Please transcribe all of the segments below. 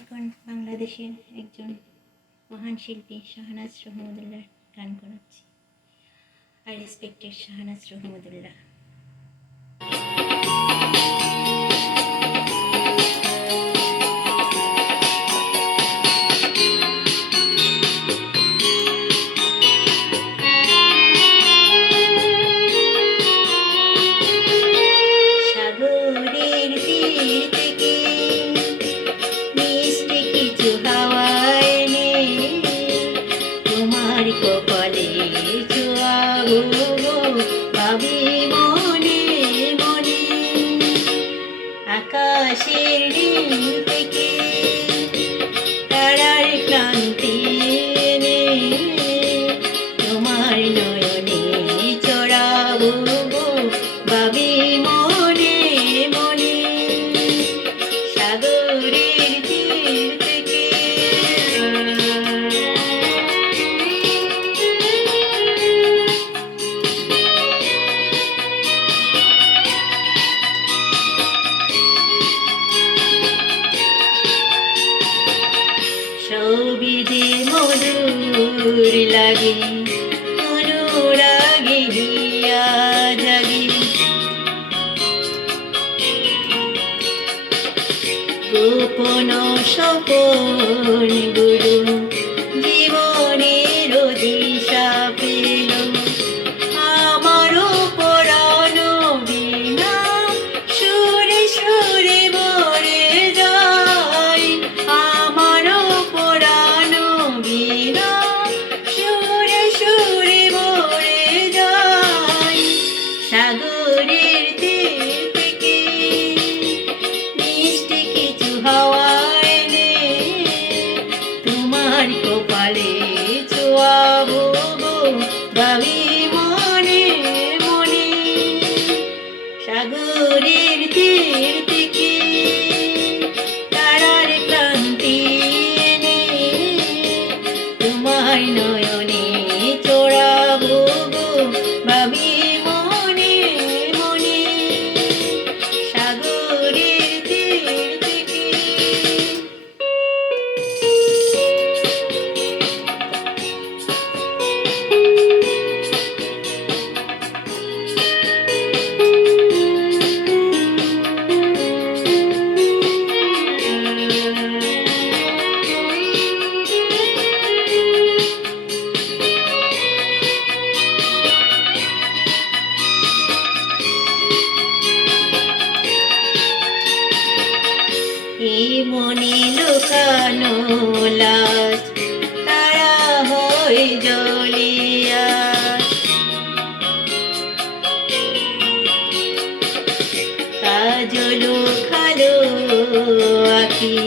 এখন বাংলাদেশের একজন মহান শিল্পী শাহনাজ রহমতুল্লাহ গান করাচ্ছি। আই রেসপেক্টেড শাহনাজ রহমতুল্লাহ। সাগরের তীর থেকে মিষ্টি কিছু হাওয়া এনে তোমার কপালে ছোঁয়াবো ভাবি মনে মনে। আকাশের নীল থেকে তারার ক্লান্তি এনে তোমার নয়নে চড়াবো ভাবি মনে মনে। সাগরের তীর থেকে সবিধে মধুর লাগে অনুরাগে হিয়া জাগে। গোপন স্বপন গুলো জীবনের দিশা পেল। আমারও পরানো বিনা সুরে সুরে ভরে যায়। আমারও পরানো বিনা সুরে সুরে ভরে যায়। সাগরের তীর থেকে মিষ্টি কিছু হাওয়া এনে তোমার কপালে ছোঁয়াবো ভাবি মনে মনে। সাগরের তীর থেকে তারার ক্লান্তি এনে তোমার নয়নে চড়াবো ভাবি মনে মনে। সাগরের তীর থেকে এই মনে লুকানো লাজ তারা হয়ে জ্বলিয়া। কাজল খালো আঁকি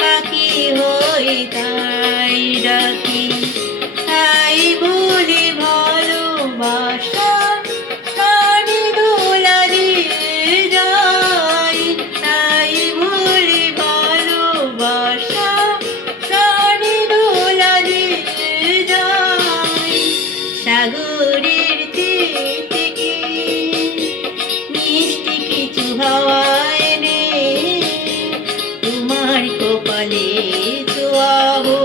পাখি হয়ে তাই ডাকি। তাই বলে ভালোবাসা প্রাণে দোলা দিয়ে যায়। তাই বলে ভালোবাসা প্রাণে দোলা দিয়ে যায়। সাগরের তীর থেকে মিষ্টি কিছু হাওয়া এনে তোমার কপালে ছোঁয়াবো